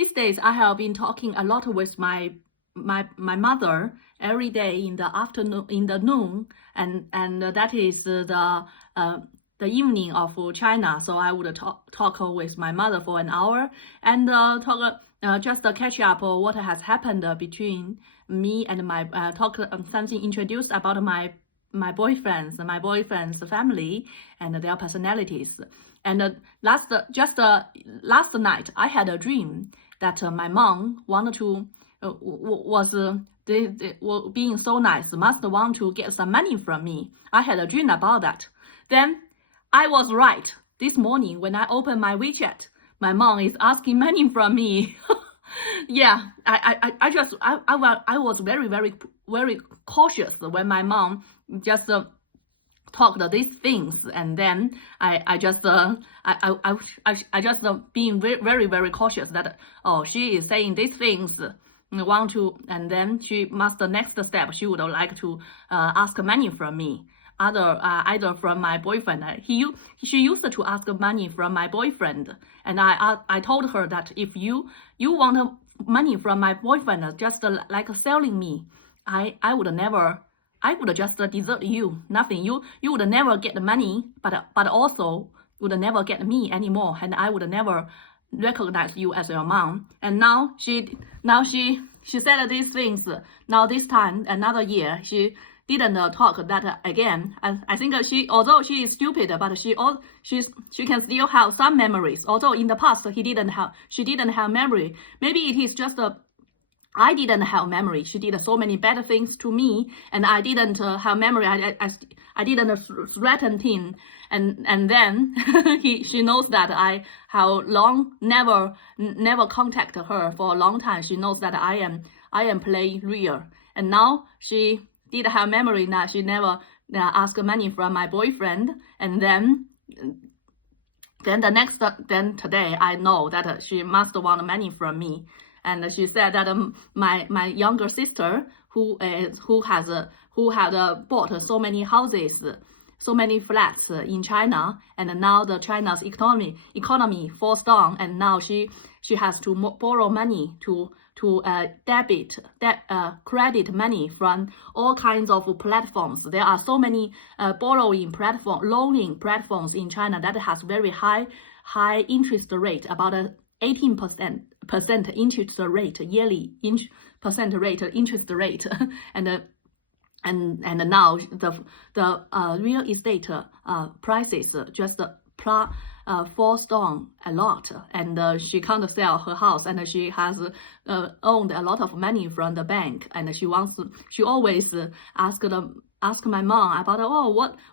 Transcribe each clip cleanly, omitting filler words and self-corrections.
these days I have been talking a lot with my mother every day in the afternoon, in the noon, and that is the evening of China. So I would talk with my mother for an hour and talk just catch up what has happened between me and my talk something introduced about my boyfriend's family and their personalities. And last night I had a dream that my mom wanted to was being so nice, must want to get some money from me. I had a dream about that. Then I was right. This morning when I opened my WeChat, my mom is asking money from me. Yeah, I was very cautious when my mom just talked these things, and then I just being very cautious that she is saying these things want to, and then she must the next step she would like to ask money from me, either from my boyfriend. She used to ask money from my boyfriend, and I told her that if you want money from my boyfriend, just like selling me, I would just desert you, nothing. You would never get the money, but also would never get me anymore, and I would never recognize you as your mom. And now she said these things. Now this time, another year, she didn't talk that again. I think although she is stupid, but she can still have some memories. Although in the past she didn't have memory. Maybe it is just I didn't have memory. She did so many bad things to me, and I didn't have memory. I didn't threaten him, and then she knows that I have never contacted her for a long time. She knows that I am playing real, and now she did have memory. Now she never asked money from my boyfriend, and then today I know that she must want money from me. And she said that my younger sister, who had bought so many houses, so many flats in China, and now the China's economy falls down, and now she has to borrow money to credit money from all kinds of platforms. There are so many loaning platforms in China that has very high interest rate, about 18% interest rate, yearly interest rate, and now the real estate prices just falls down a lot, and she can't sell her house, and she has owned a lot of money from the bank, and she always ask my mom about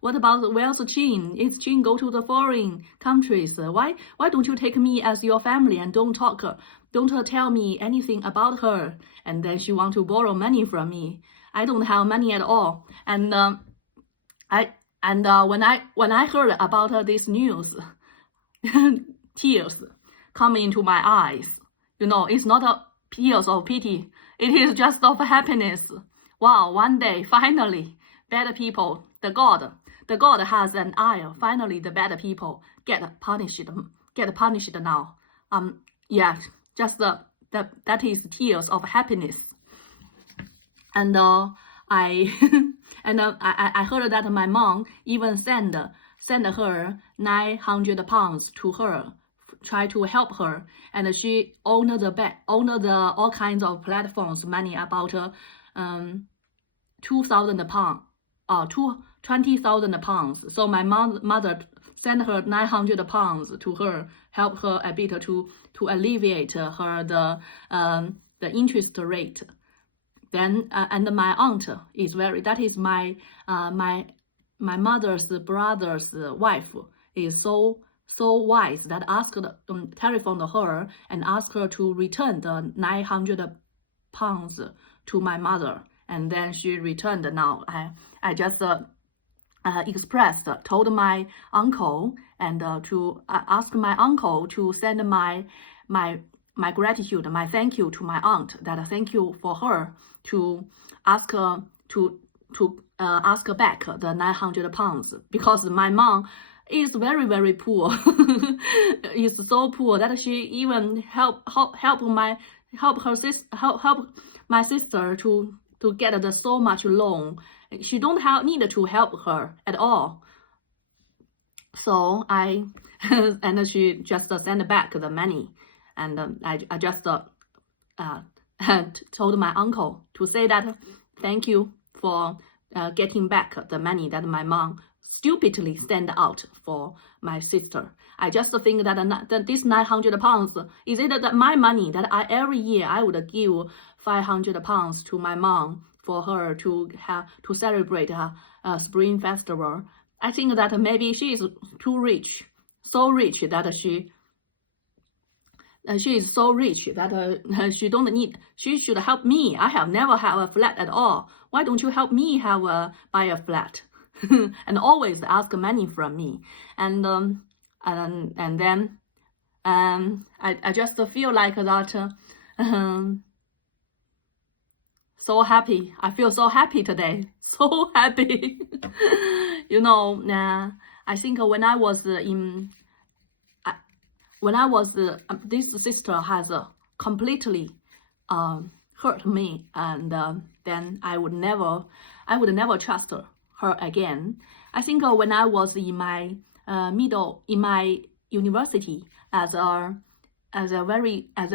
what about where's Qin? Is Qin go to the foreign countries? Why don't you take me as your family and don't tell me anything about her? And then she want to borrow money from me. I don't have money at all. And when I heard about this news, tears come into my eyes. It's not a tears of pity. It is just of happiness. Wow, one day finally, bad people, the God has an eye. Finally, the bad people get punished now. Yeah, just that is tears of happiness. And I heard that my mom even send her 900 pounds to her, try to help her, and she owned the all kinds of platforms money about 2,000 pounds. 20,000 pounds. So my mother sent her 900 pounds to her, help her a bit to alleviate her the interest rate. Then and my aunt is that is my mother's brother's wife is so wise that telephoned her and asked her to return the 900 pounds to my mother. And then she returned. Now I just told my uncle, and to ask my uncle to send my gratitude, my thank you to my aunt, that thank you for her, to ask her to ask back the 900 pounds, because my mom is very, very poor. Is so poor that she even help my sister to get the so much loan. She don't need to help her at all. So I and she just sent back the money, and I just told my uncle to say that thank you for getting back the money that my mom stupidly sent out for my sister. I just think that this 900 pounds, is it that my money that every year I would give 500 pounds to my mom for her to celebrate her spring festival. I think that maybe she is too rich, so rich that she is so rich that she should help me. I have never had a flat at all. Why don't you help me buy a flat? And always ask money from me. And then I just feel like that so happy. I feel so happy today. So happy. You know, I think when I was this sister has completely hurt me, and then I would never trust her again. I think when I was in my university as a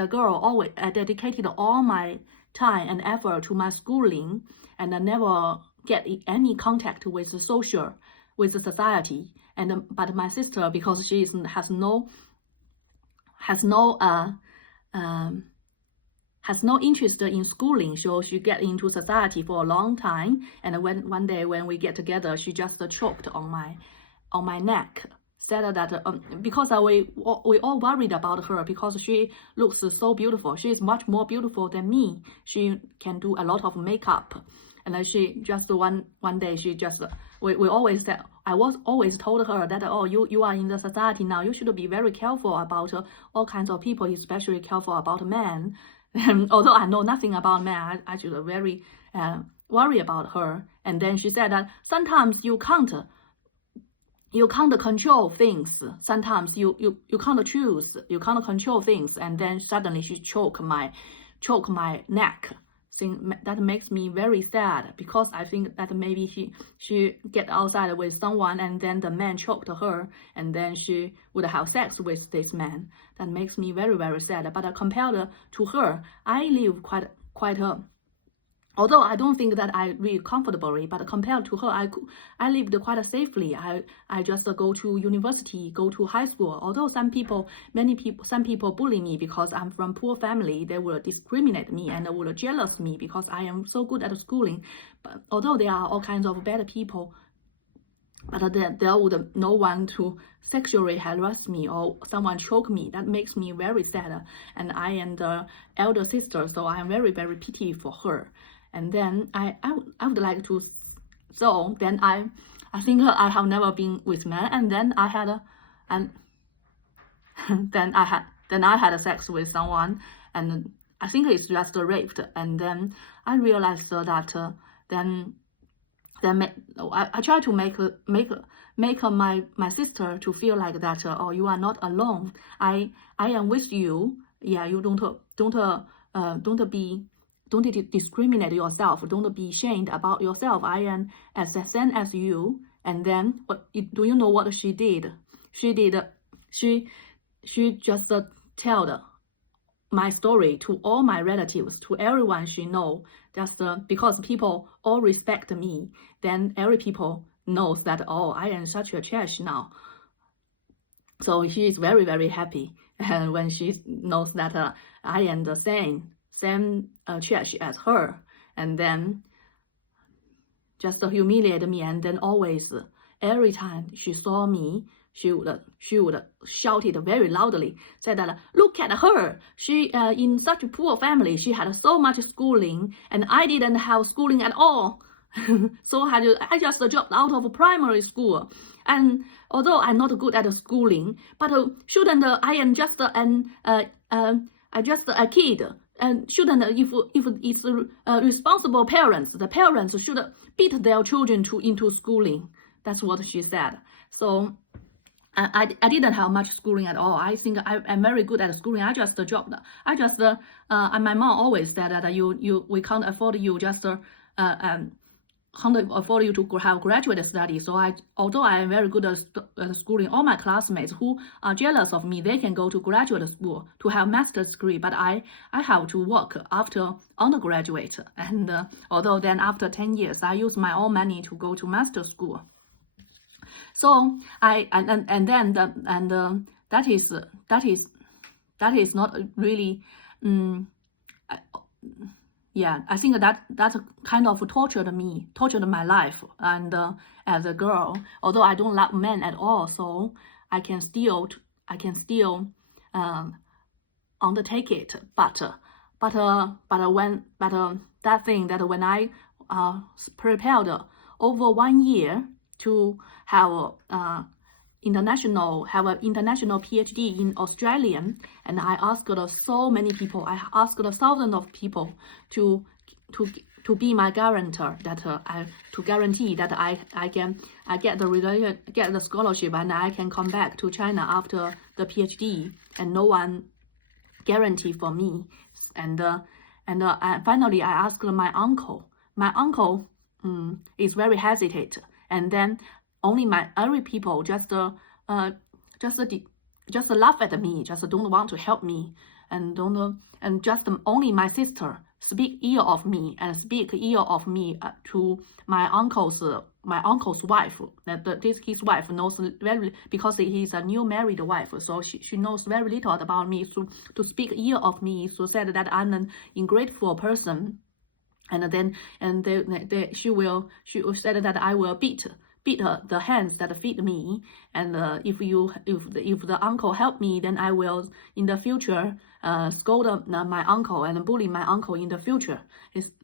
girl, always I dedicated all my time and effort to my schooling, and I never get any contact with the society. And but my sister, because she has no interest in schooling, so she get into society for a long time. And one day when we get together, she just choked on my neck. Said that because we all worried about her because she looks so beautiful. She is much more beautiful than me. She can do a lot of makeup, and then she just one day she just we always said, I was always told her that you are in the society now, you should be very careful about all kinds of people, especially careful about men. Although I know nothing about men, I should very worry about her. And then she said that sometimes you can't control things. Sometimes you can't choose. You can't control things. And then suddenly she choke my neck. That makes me very sad, because I think that maybe she get outside with someone, and then the man choked her, and then she would have sex with this man. That makes me very, very sad. But compared to her, I live quite although I don't think that I live comfortably, but compared to her, I lived quite safely. I just go to university, go to high school. Although some people bully me because I'm from poor family, they will discriminate me and will jealous me because I am so good at schooling. But although there are all kinds of bad people, but there would no one to sexually harass me or someone choke me. That makes me very sad. And I am the elder sister, so I am very, very pity for her. And then I would like to, so then I think I have never been with men, and then I had sex with someone, and I think it's just raped. And then I realized that I try to make my sister to feel like that. Oh, you are not alone. I am with you. Yeah, you don't discriminate yourself. Don't be ashamed about yourself. I am as the same as you. And then do you know what she did? She just told my story to all my relatives, to everyone she know. Just because people all respect me, then every people knows that, oh, I am such a trash now. So she is very, very happy when she knows that I am the same church as her. And then just humiliate me. And then always, every time she saw me, she would shout it very loudly, said that, look at her, she in such a poor family, she had so much schooling, and I didn't have schooling at all. So I just dropped out of primary school. And although I'm not good at schooling, but shouldn't I am just a kid. And shouldn't, if it's responsible parents, the parents should beat their children into schooling. That's what she said. So I didn't have much schooling at all. I think I'm very good at schooling. I just dropped. I just and my mom always said that we can't afford you just can't afford you to have graduate study. So although I am very good at schooling, all my classmates who are jealous of me, they can go to graduate school to have master's degree, but I have to work after undergraduate. And although then after 10 years, I use my own money to go to master school. So that is not really. Yeah, I think that's kind of tortured my life. And as a girl, although I don't love men at all, so I can still undertake it. But that thing that when I prepared over 1 year to have international PhD in Australian, and I asked so many people. I asked thousands of people to be my guarantor, that to guarantee that I get the scholarship and I can come back to China after the PhD, and no one guarantee for me. And finally I asked my uncle. My uncle is very hesitant, and then only my other people just laugh at me, just don't want to help me, and just only my sister speak ill of me to my uncle's wife. That his wife knows very, because he's a new married wife, so she knows very little about me. So to speak ill of me, so said that I'm an ungrateful person, and then she said that I will beat the hands that feed me, and if the uncle help me, then I will in the future scold my uncle and bully my uncle in the future.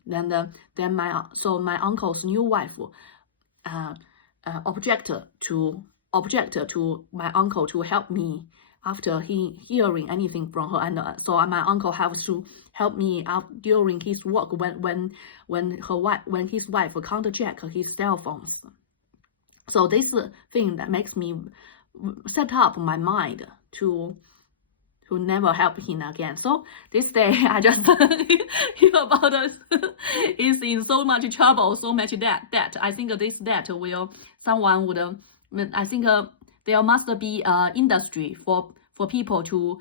Then my uncle's new wife object to my uncle to help me after he hearing anything from her, and so my uncle has to help me out during his work when his wife can't check his cell phones. So this thing that makes me set up my mind to never help him again. So this day I just hear about us is in so much trouble, so much debt. I think this debt I think there must be industry for people to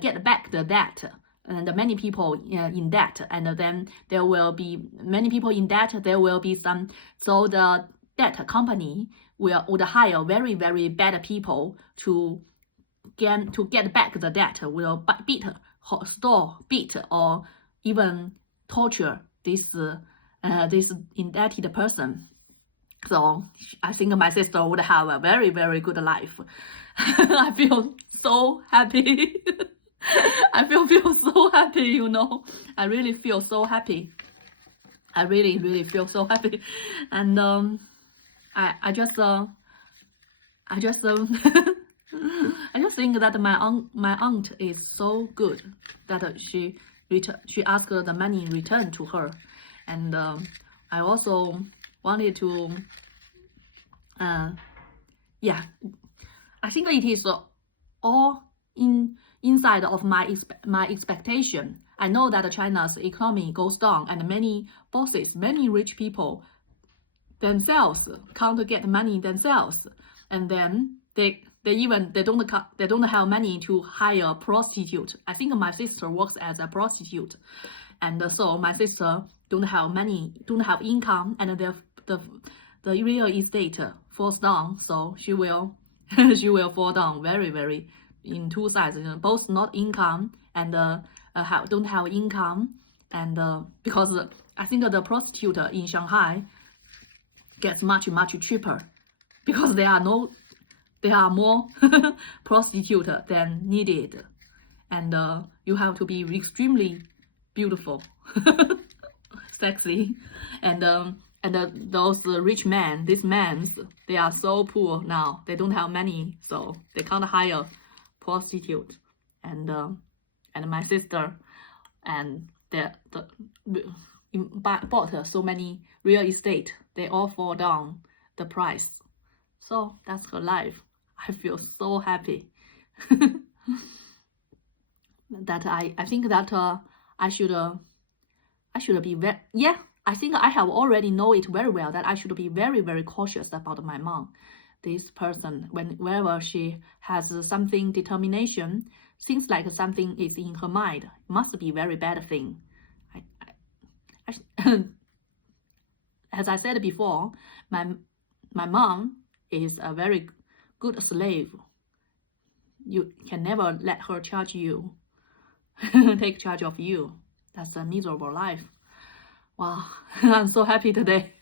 get back the debt. And many people in debt, and then there will be many people in debt. There will be some. So the debt company would hire very, very bad people to get back the debt. Will beat or even torture this indebted person. So I think my sister would have a very, very good life. I feel so happy. I feel so happy, you know. I really feel so happy. I really, really feel so happy. And I just think that my aunt is so good that she asked the money returned to her. And I also wanted to yeah, I think it is all inside of my expectation. I know that China's economy goes down, and many bosses, many rich people themselves can't get money themselves, and then they don't have money to hire a prostitute. I think my sister works as a prostitute, and so my sister don't have money, don't have income, and the real estate falls down, so she will fall down very, very in two sides, both not income and don't have income, and because I think the prostitute in Shanghai gets much cheaper, because there are more prostitute than needed, and you have to be extremely beautiful, sexy, and those rich men, these men, they are so poor now. They don't have money, so they can't hire prostitute. And my sister and bought so many real estate. They all fall down the price. So that's her life. I feel so happy. That I think that I should be very, yeah, I think I have already know it very well that I should be very, very cautious about my mom. This person, whenever she has something determination, seems like something is in her mind, must be very bad thing. As I said before, my mom is a very good slave. You can never let her charge you, take charge of you. That's a miserable life. Wow, I'm so happy today.